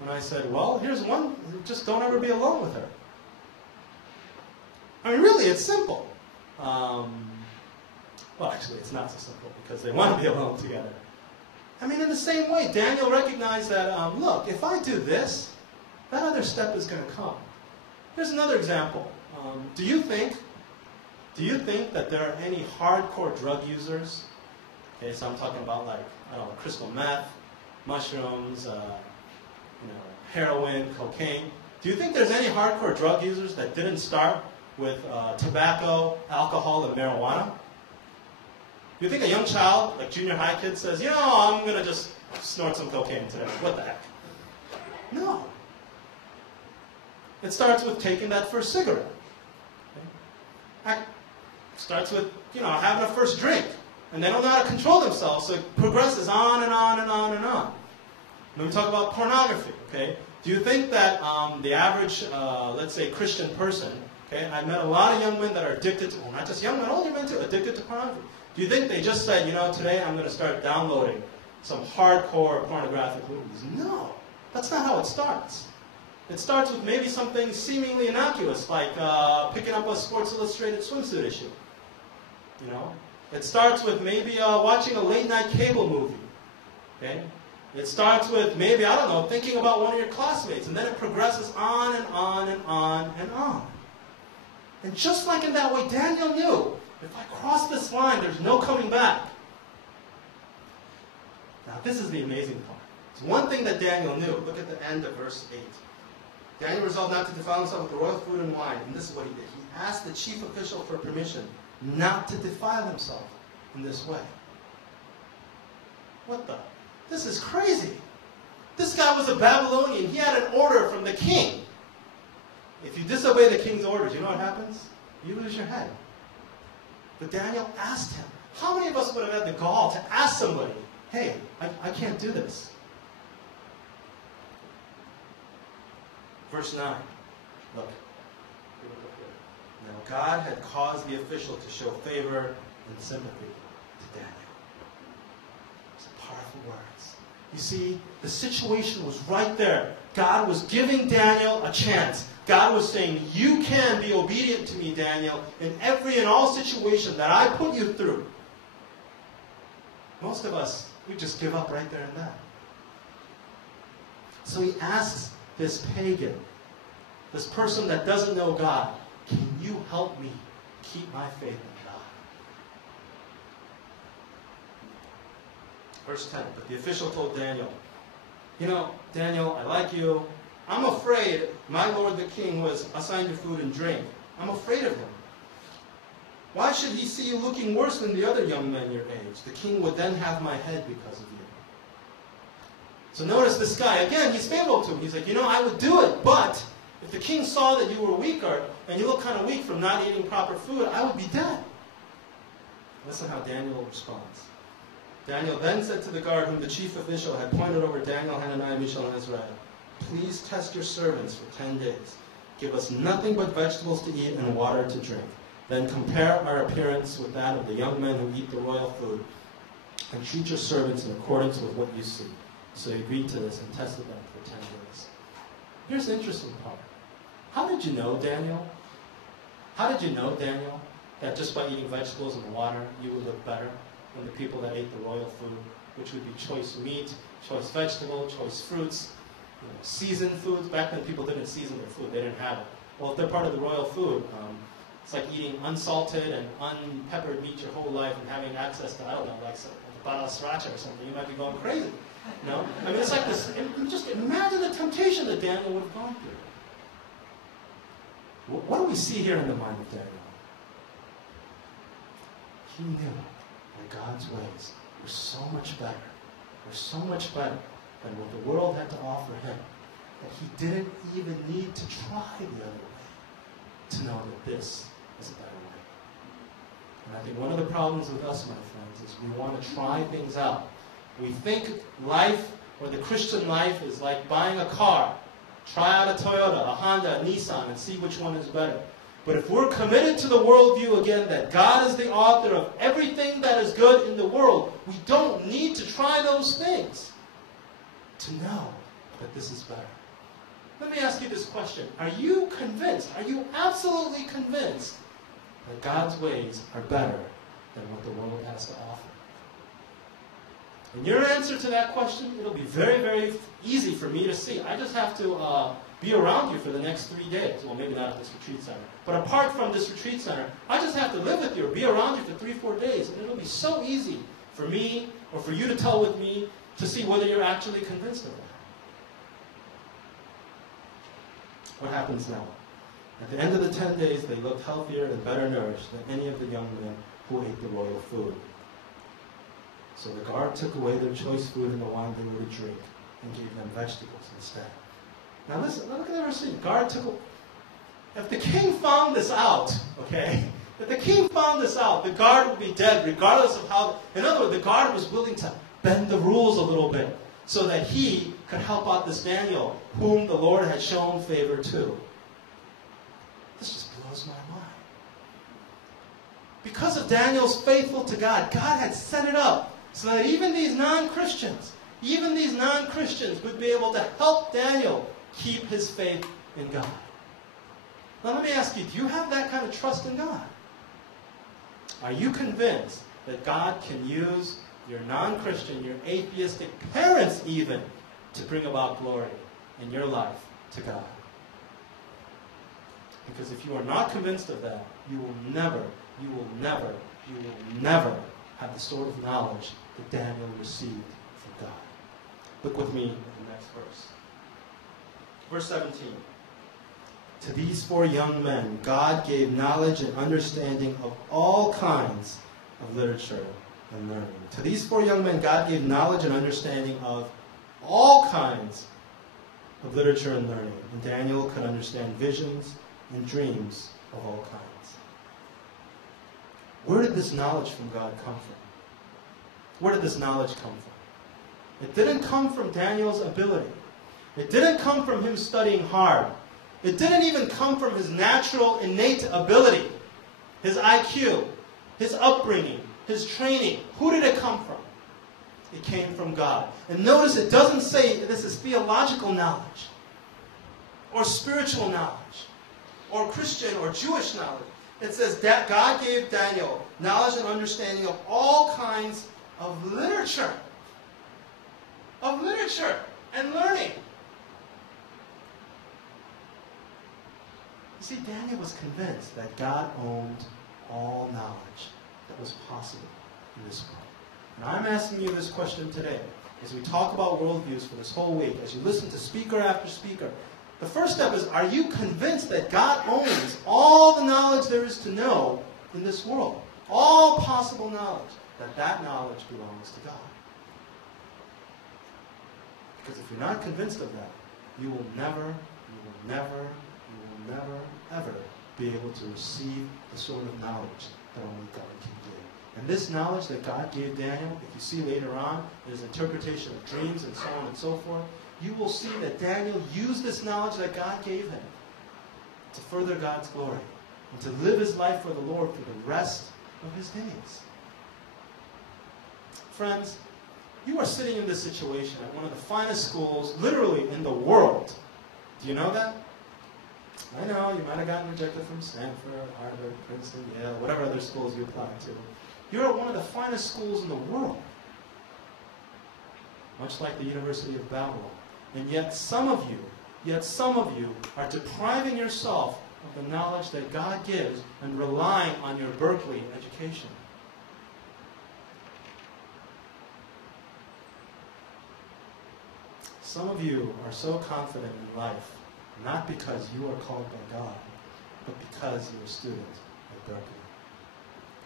And I said, well, here's one, just don't ever be alone with her. I mean, really, it's simple. Well, actually, it's not so simple because they want to be alone together. I mean, in the same way, Daniel recognized that, look, if I do this, that other step is going to come. Here's another example. Do you think that there are any hardcore drug users? Okay, so I'm talking about like, I don't know, crystal meth, mushrooms, heroin, cocaine. Do you think there's any hardcore drug users that didn't start with tobacco, alcohol, and marijuana? Do you think a young child, like junior high kid, says, I'm going to just snort some cocaine today. What the heck? No. It starts with taking that first cigarette. Okay? It starts with, having a first drink. And they don't know how to control themselves, so it progresses on and on and on and on. When we talk about pornography, okay? Do you think that the average, let's say, Christian person, okay? I've met a lot of young men that are addicted to, well, not just young men, older men too, addicted to pornography. Do you think they just said, today I'm going to start downloading some hardcore pornographic movies? No, that's not how it starts. It starts with maybe something seemingly innocuous, like picking up a Sports Illustrated swimsuit issue. It starts with maybe watching a late-night cable movie. Okay? It starts with maybe, I don't know, thinking about one of your classmates, and then it progresses on and on and on and on. And just like in that way, Daniel knew, if I cross this line, there's no coming back. Now, this is the amazing part. It's one thing that Daniel knew. Look at the end of verse 8. Daniel resolved not to defile himself with the royal food and wine. And this is what he did. He asked the chief official for permission not to defile himself in this way. What the? This is crazy. This guy was a Babylonian. He had an order from the king. If you disobey the king's orders, you know what happens? You lose your head. But Daniel asked him. How many of us would have had the gall to ask somebody, hey, I can't do this? Verse 9. Look. Now God had caused the official to show favor and sympathy to Daniel. Some powerful words. You see, the situation was right there. God was giving Daniel a chance. God was saying, you can be obedient to me, Daniel, in every and all situation that I put you through. Most of us, we just give up right there and then. So he asks this pagan, this person that doesn't know God, can you help me keep my faith in God? Verse 10, but the official told Daniel, Daniel, I like you. I'm afraid my lord the king who has assigned you food and drink, I'm afraid of him. Why should he see you looking worse than the other young men your age? The king would then have my head because of you. So notice this guy, again, he's favorable to him. He's like, I would do it, but if the king saw that you were weaker, and you look kind of weak from not eating proper food, I would be dead. Listen how Daniel responds. Daniel then said to the guard whom the chief official had pointed over Daniel, Hananiah, Mishael, and Azariah, please test your servants for 10 days. Give us nothing but vegetables to eat and water to drink. Then compare our appearance with that of the young men who eat the royal food, and treat your servants in accordance with what you see. So he agreed to this and tested them for 10 days. Here's the interesting part. How did you know, Daniel? How did you know, Daniel, that just by eating vegetables and water, you would look better than the people that ate the royal food, which would be choice meat, choice vegetable, choice fruits, seasoned foods? Back then, people didn't season their food. They didn't have it. Well, if they're part of the royal food, it's like eating unsalted and unpeppered meat your whole life and having access to, I don't know, like a bottle of sriracha or something. You might be going crazy. No? I mean, it's like this. Just imagine the temptation that Daniel would have gone through. What do we see here in the mind of Daniel? He knew that God's ways were so much better, than what the world had to offer him, that he didn't even need to try the other way to know that this is a better way. And I think one of the problems with us, my friends, is we want to try things out. We think life, or the Christian life, is like buying a car. Try out a Toyota, a Honda, a Nissan, and see which one is better. But if we're committed to the worldview, again, that God is the author of everything that is good in the world, we don't need to try those things to know that this is better. Let me ask you this question. Are you convinced, are you absolutely convinced that God's ways are better than what the world has to offer? And your answer to that question, it'll be very, very easy for me to see. I just have to be around you for the next 3 days. Well, maybe not at this retreat center. But apart from this retreat center, I just have to live with you or be around you for 3-4 days. And it'll be so easy for me or for you to tell with me to see whether you're actually convinced of that. What happens now? At the end of the 10 days, they looked healthier and better nourished than any of the young men who ate the royal food. So the guard took away their choice food and the wine they were to drink and gave them vegetables instead. Now listen, look at what the guard took away. If the king found this out, okay, if the king found this out, the guard would be dead regardless of how, in other words, the guard was willing to bend the rules a little bit so that he could help out this Daniel, whom the Lord had shown favor to. This just blows my mind. Because of Daniel's faithful to God, God had set it up so that even these non-Christians would be able to help Daniel keep his faith in God. Now let me ask you, do you have that kind of trust in God? Are you convinced that God can use your non-Christian, your atheistic parents even, to bring about glory in your life to God? Because if you are not convinced of that, you will never have the sort of knowledge that Daniel received from God. Look with me at the next verse. Verse 17. To these 4 young men, God gave knowledge and understanding of all kinds of literature and learning. To these 4 young men, God gave knowledge and understanding of all kinds of literature and learning. And Daniel could understand visions and dreams of all kinds. Where did this knowledge from God come from? Where did this knowledge come from? It didn't come from Daniel's ability. It didn't come from him studying hard. It didn't even come from his natural, innate ability, his IQ, his upbringing, his training. Who did it come from? It came from God. And notice it doesn't say this is theological knowledge, or spiritual knowledge, or Christian or Jewish knowledge. It says that God gave Daniel knowledge and understanding of all kinds of literature. Of literature and learning. You see, Daniel was convinced that God owned all knowledge that was possible in this world. And I'm asking you this question today, as we talk about worldviews for this whole week, as you listen to speaker after speaker. The first step is, are you convinced that God owns all the knowledge there is to know in this world? All possible knowledge. That knowledge belongs to God. Because if you're not convinced of that, you will never, ever be able to receive the sort of knowledge that only God can give. And this knowledge that God gave Daniel, if you see later on, his interpretation of dreams and so on and so forth, you will see that Daniel used this knowledge that God gave him to further God's glory and to live his life for the Lord through the rest of his days. Friends, you are sitting in this situation at one of the finest schools, literally in the world. Do you know that? I know, you might have gotten rejected from Stanford, Harvard, Princeton, Yale, whatever other schools you applied to. You're at one of the finest schools in the world, much like the University of Babylon. And yet some of you are depriving yourself of the knowledge that God gives and relying on your Berkeley education. Some of you are so confident in life, not because you are called by God, but because you're a student at Berkeley.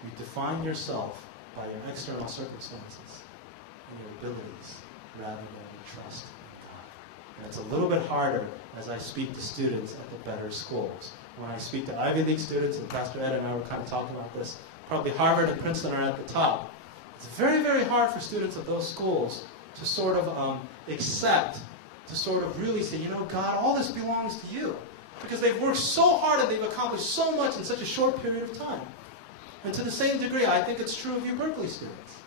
You define yourself by your external circumstances and your abilities rather than your trust in God. And it's a little bit harder as I speak to students at the better schools. When I speak to Ivy League students, and Pastor Ed and I were kind of talking about this, probably Harvard and Princeton are at the top. It's very, very hard for students of those schools to sort of accept, to sort of really say, you know, God, all this belongs to you. Because they've worked so hard and they've accomplished so much in such a short period of time. And to the same degree, I think it's true of you Berkeley students.